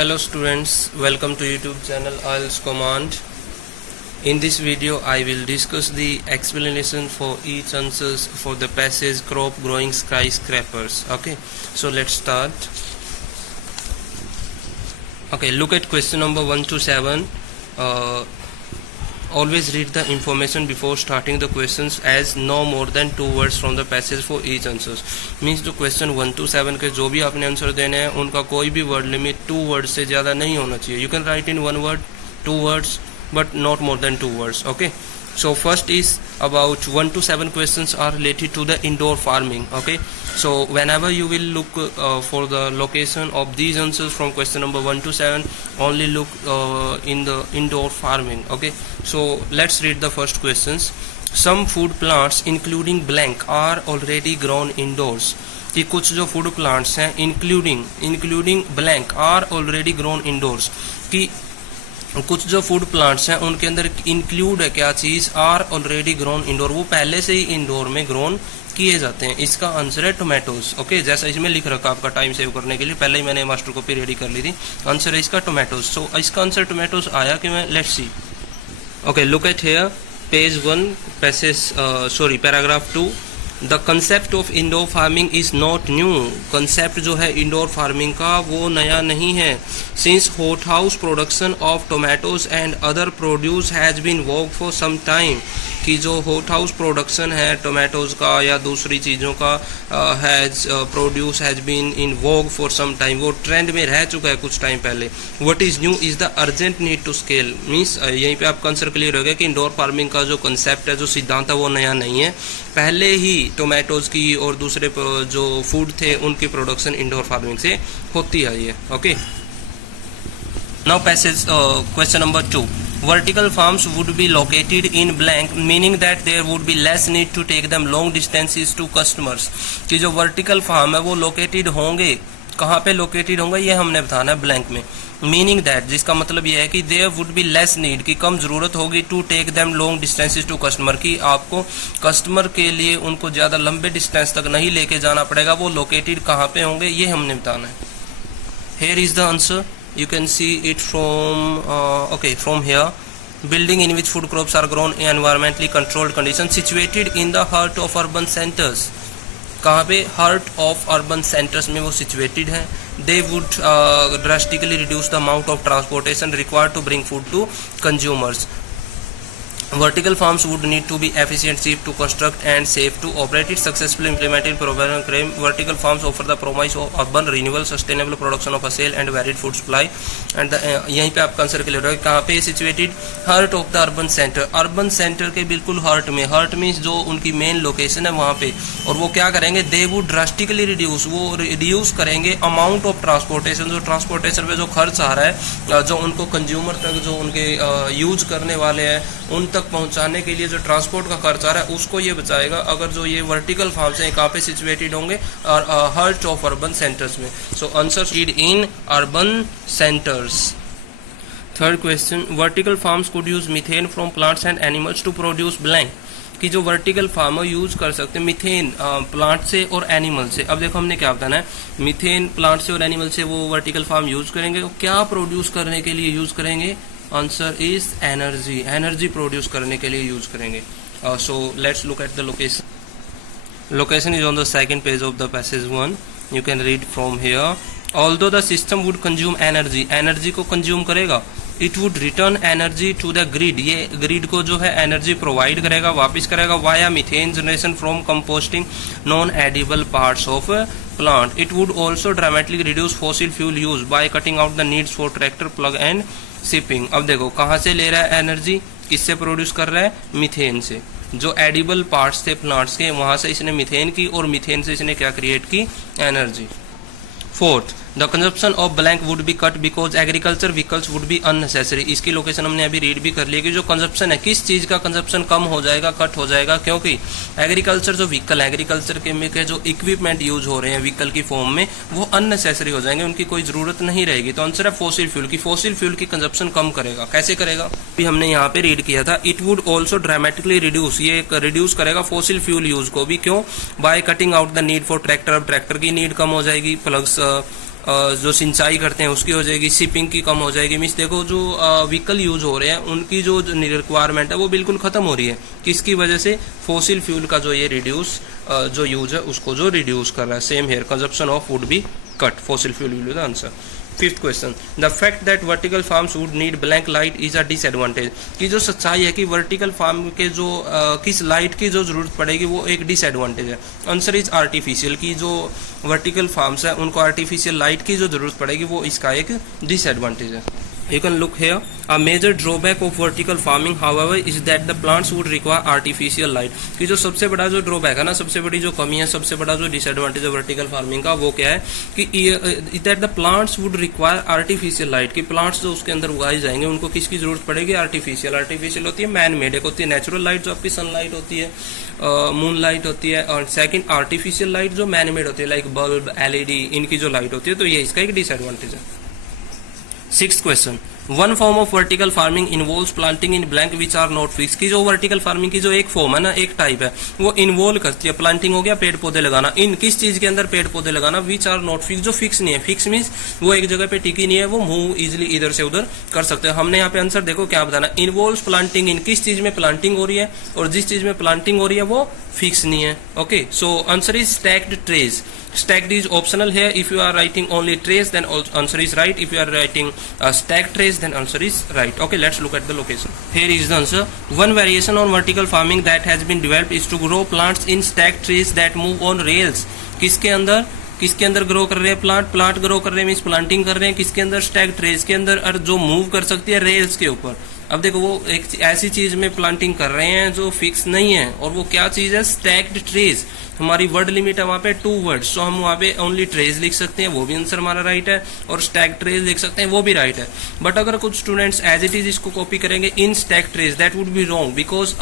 Hello students, welcome to YouTube channel IELTS Command. In this video I will discuss the explanation for each answers for the passage crop growing skyscrapers. Okay, so let's start. Okay, look at question number 1 to 7. Always read the information before starting the questions as no more than 2 words from the passage for each answers. Means जो question 1 to 7 के जो भी आपने answer देने हैं उनका कोई भी वर्ड लिमिट 2 वर्ड से ज़्यादा नहीं होना चाहिए. You can write in 1 word, 2 words, but not more than 2 words. Okay. So first is about 1 to 7 questions are related to the indoor farming. Okay. So whenever you will look for the location of these answers from question number 1 to 7, only look in the indoor farming. Okay. So let's read the first questions. Some food plants including blank are already grown indoors. कि कुछ जो food plants हैं including blank are already grown indoors, कि कुछ जो food plants हैं उनके अंदर इंक्लूड है क्या चीज, आर ऑलरेडी ग्रोन इंडोर, वो पहले से ही इंडोर में ग्रोन किए जाते हैं. इसका आंसर है टोमेटोज. ओके, जैसा इसमें लिख रखा आपका टाइम सेव करने के लिए, पहले ही मैंने मास्टर कॉपी रेडी कर ली थी. आंसर है इसका टोमेटोज. सो इसका आंसर टोमेटोज आया कि मैं, let's see. Okay, look at here page 1 paragraph 2. The concept of indoor farming is not new. Concept जो है इंडोर फार्मिंग का वो नया नहीं है. Since hot house production of tomatoes and other produce has been work for some time, कि जो hot house production है टोमेटोज का या दूसरी चीज़ों का produce has been in work for some time, वो ट्रेंड में रह चुका है कुछ टाइम पहले. What is new is the urgent need to scale. Means यहीं पे आपका आंसर क्लियर हो गया कि इंडोर फार्मिंग का जो कंसेप्ट है, जो सिद्धांत है, वो नया नहीं है. पहले ही टोमेटोज की और दूसरे जो फूड थे उनकी प्रोडक्शन इंडोर फार्मिंग से होती आई है. Okay, now passage question number 2. Vertical farms would be located in blank, meaning that there would be less need to take them long distances to customers. कि जो वर्टिकल फार्म है वो located होंगे, कहाँ पे लोकेटेड होंगे ये हमने बताना है ब्लैंक में. मीनिंग दैट, जिसका मतलब ये है कि there would be less need, कि कम जरूरत होगी, to take them long distances to customer, कि आपको कस्टमर के लिए उनको ज़्यादा लंबे डिस्टेंस तक नहीं लेके जाना पड़ेगा. वो लोकेटेड कहाँ पे होंगे ये हमने बताना है. Here is the answer. You can see it from here. Building in which food crops are grown in environmentally controlled conditions situated in the heart of urban centers. कहाँ पे? heart of urban centers में वो situated है. They would drastically reduce the amount of transportation required to bring food to consumers. Vertical farms would need to be efficient, cheap to construct and safe to operate. It successfully implemented program claim. Vertical farms offer the promise of urban renewal, sustainable production of a sale and varied food supply. And यहीं पे आपका answer clear है. कहाँ पे situated? Heart of the urban centre. Urban centre के बिल्कुल heart में. Heart means जो उनकी मेन लोकेशन है वहाँ पे. और वो क्या करेंगे? दे वुड ड्रास्टिकली रिड्यूस, वो रिड्यूस करेंगे अमाउंट ऑफ ट्रांसपोर्टेशन, जो ट्रांसपोर्टेशन पे जो खर्च आ रहा है, जो उनको कंज्यूमर तक, जो उनके यूज करने वाले हैं उन तक पहुंचाने के लिए जो ट्रांसपोर्ट का खर्च आ रहा है उसको ये बचाएगा. अगर जो ये वर्टिकल फार्म्स हैं कहाँ पे सिचुएटेड होंगे? और हार्ट ऑफ अर्बन सेंटर्स में. So answer in urban centres. Third question. Vertical farms could use methane from plants and animals to produce blank, कि जो वर्टिकल फार्मर यूज कर सकते हैं मीथेन प्लांट से और एनिमल से. अब देखो हमने क्या बताना है. मीथेन प्लांट से और एनिमल से वो वर्टिकल फार्म यूज करेंगे. क्या प्रोड्यूस करने के लिए यूज करेंगे? Answer is energy. Energy produce करने के लिए यूज करेंगे. So let's look at the location. Location is on the second page of the passage 1. You can read from here. Although the system would consume energy, energy को consume करेगा. It would return energy to the grid, ये grid को जो है energy provide करेगा, वापिस करेगा via methane generation from composting non edible parts of plant. It would also dramatically reduce fossil fuel use by cutting out the needs for tractor plug and shipping. अब देखो कहाँ से ले रहा है एनर्जी, किससे प्रोड्यूस कर रहा है? मीथेन से. जो एडिबल पार्ट्स थे प्लांट्स के वहां से इसने मीथेन की, और मीथेन से इसने क्या क्रिएट की? Energy. Fourth, the consumption of blank would be cut because agriculture vehicles would be unnecessary. इसकी लोकेशन हमने अभी रीड भी कर ली कि जो कंजप्शन है, किस चीज का कंजप्शन कम हो जाएगा, कट हो जाएगा, क्योंकि एग्रीकल्चर जो व्हीकल है, एग्रीकल्चर के जो इक्विपमेंट यूज हो रहे हैं व्हीकल की फॉर्म में, वो अननेसेसरी हो जाएंगे, उनकी कोई जरूरत नहीं रहेगी. तो आंसर है फॉसिल फ्यूल, की फॉसिल फ्यूल की कंजप्शन कम करेगा. कैसे करेगा? भी हमने यहाँ पे रीड किया था. It would also dramatically reduce, ये रिड्यूस करेगा फॉसिल फ्यूल यूज को भी. क्यों? By cutting out the need for tractor. अब ट्रैक्टर की नीड कम हो जाएगी, प्लस जो सिंचाई करते हैं उसकी हो जाएगी, शिपिंग की कम हो जाएगी। मीन्स देखो जो व्हीकल यूज हो रहे हैं उनकी जो रिक्वायरमेंट है वो बिल्कुल खत्म हो रही है। किसकी वजह से? फॉसिल फ्यूल का जो ये रिड्यूस जो यूज है उसको जो रिड्यूस कर रहा है। Same here, consumption of would be cut, fossil fuel will be the answer. Fifth question, the fact that vertical farms would need blank light is a disadvantage. की जो सच्चाई है कि वर्टिकल फार्म के जो किस लाइट की जो जरूरत पड़ेगी वो एक डिसएडवांटेज है। आंसर इज आर्टिफिशियल, की जो वर्टिकल फार्म्स है उनको आर्टिफिशियल लाइट की जो जरूरत पड़ेगी वो इसका एक डिसएडवांटेज है। You can look here. A major drawback of vertical farming, however, is that the plants would require artificial light. कि जो सबसे बड़ा जो ड्रॉबैक है ना, सबसे बड़ी जो कमी है, सबसे बड़ा जो डिसएडवांटेज है वर्टिकल फार्मिंग का वो क्या है कि that the plants would require artificial light. कि प्लांट्स जो उसके अंदर उगाए जाएंगे उनको किसकी जरूरत पड़ेगी? आर्टिफिशियल। आर्टिफिशियल होती है मैन मेड, एक होती है नेचुरल लाइट जो आपकी सनलाइट होती है, मून लाइट होती है, और सेकंड आर्टिफिशियल लाइट जो मैन मेड होती है लाइक बल्ब, एलईडी, इनकी जो लाइट होती है। तो ये इसका एक डिसएडवांटेज है। Sixth question, one form of vertical farming involves planting in blank which are not fix. की जो वर्टिकल फार्मिंग की जो एक फॉर्म है ना, एक टाइप है, वो इन्वॉल्व करती है प्लांटिंग हो गया पेड़ पौधे लगाना, इन किस चीज के अंदर? पेड़ पौधे लगाना। विच आर नॉट फिक्स, जो फिक्स नहीं है। फिक्स मीन्स वो एक जगह पे टिकी नहीं है, वो मूव इजिली इधर से उधर कर सकते हैं। हमने यहाँ पे आंसर देखो क्या बताना, इन्वॉल्व्स प्लांटिंग इन, किस चीज में प्लांटिंग हो रही है, और जिस चीज में प्लांटिंग हो रही है वो फिक्स नहीं है। Okay, so answer is stacked trays. Stacked is optional here. If you are writing only trays, then answer is right. If you are writing stacked trays, then answer is right. Okay, let's look at the location. Here is the answer. One variation on vertical farming that has been developed is to grow plants in stacked trays that move on rails. किसके अंदर grow कर रहे हैं? Plant grow कर रहे हैं, means planting कर रहे हैं किसके अंदर? स्टैक्ड ट्रेज के अंदर, और जो मूव कर सकती है रेल्स के ऊपर। अब देखो वो एक ऐसी चीज में प्लांटिंग कर रहे हैं जो फिक्स नहीं है, और वो क्या चीज है? Stacked trays. हमारी वर्ड लिमिट है वहां पे 2 वर्ड्स, तो हम वहां पे ओनली ट्रेज लिख सकते हैं, वो भी आंसर हमारा राइट है, और स्टैक ट्रेज लिख सकते हैं, वो भी राइट है। बट अगर कुछ स्टूडेंट्स एज इट इज इसको कॉपी करेंगे in stack trays, that would be wrong, because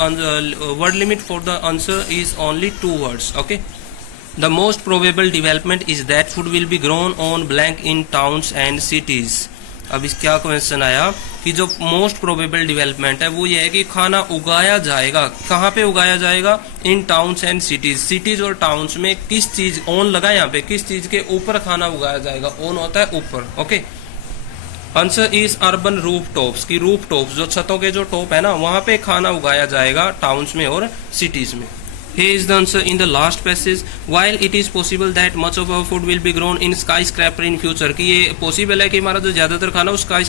word limit for the answer is only 2 words. Okay, the most probable development is that food will be grown on blank in towns and cities. अब इस क्या question आया कि जो most probable development है वो ये है कि खाना उगाया जाएगा, कहाँ पे उगाया जाएगा? इन टाउन्स एंड सिटीज। सिटीज और टाउन्स में किस चीज ऑन लगा यहाँ पे, किस चीज के ऊपर खाना उगाया जाएगा? ऑन होता है ऊपर। Okay, answer is urban roof tops. की रूफ टॉप्स जो छतों के जो टॉप है ना, वहां पे खाना उगाया जाएगा टाउन्स में और सिटीज में। Here is the answer in the last passage. While it is possible that much of our food will be grown in skyscraper in future, कि ये पॉसिबल है कि हमारा जो ज्यादातर खाना वो स्काई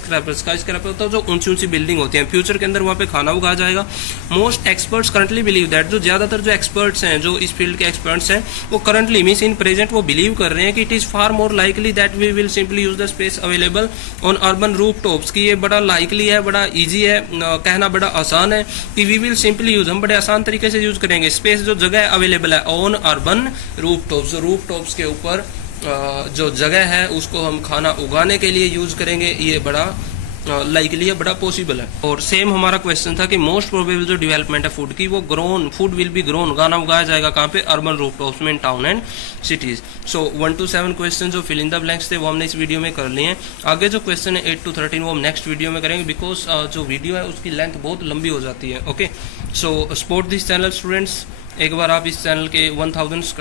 तो जो ऊंची ऊंची बिल्डिंग होती है फ्यूचर के अंदर वहाँ पे खाना उगाया जाएगा। Most experts currently believe that, जो ज्यादातर जो एक्सपर्ट्स हैं, जो इस फील्ड के एक्सपर्ट्स हैं, वो करंटली मीन्स इन प्रेजेंट वो बिलीव कर रहे हैं कि it is far more likely that we will simply use the space available on urban roof tops. की ये बड़ा लाइकली है, बड़ा ईजी है, कहना बड़ा आसान है कि वी विल सिंपली यूज, हम बड़े आसान तरीके से यूज करेंगे स्पेस जो जगह अवेलेबल है ऑन अर्बन रूफ टॉप्स के ऊपर जो जगह है उसको हम खाना उगाने के लिए यूज करेंगे। ये बड़ा लाइकली है, बड़ा पॉसिबल है। और सेम हमारा क्वेश्चन था कि मोस्ट प्रोबेबल जो डेवलपमेंट है फूड की, वो फूड विल बी ग्रोन, गाना उगाया जाएगा कहाँ पे? अर्बन रूफ टॉप्स में, in town and cities. So 1 to 7 question जो फिल इन द ब्लैंक्स थे वो हमने इस वीडियो में कर लिए हैं। आगे जो क्वेश्चन है 8 to 13 वो हम नेक्स्ट वीडियो में करेंगे, बिकॉज जो वीडियो है उसकी लेंथ बहुत लंबी हो जाती है। Okay, so support this channel students. एक बार आप इस चैनल के 3000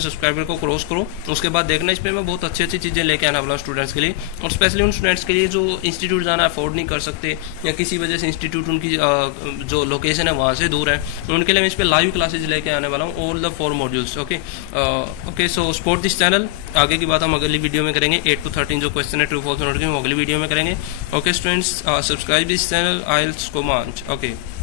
सब्सक्राइबर को क्रॉस करो, उसके बाद देखना इस पे मैं बहुत अच्छी चीज़ें लेके आना वाला हूँ स्टूडेंट्स के लिए, और स्पेशली उन स्टूडेंट्स के लिए जो इंस्टीट्यूट जाना अफोर्ड नहीं कर सकते या किसी वजह से इंस्टीट्यूट उनकी जो लोकेशन है वहाँ से दूर है, उनके लिए मैं इस पर लाइव क्लासेज लेके आने वाला हूँ, all the 4 modules. Okay, so support this channel. आगे की बात हम अगली वीडियो में करेंगे। 8 to 13 जो क्वेश्चन है ट्रू फॉल्स नोट के, वो अगली वीडियो में करेंगे। Okay students, subscribe this channel, IELTS Command। Okay.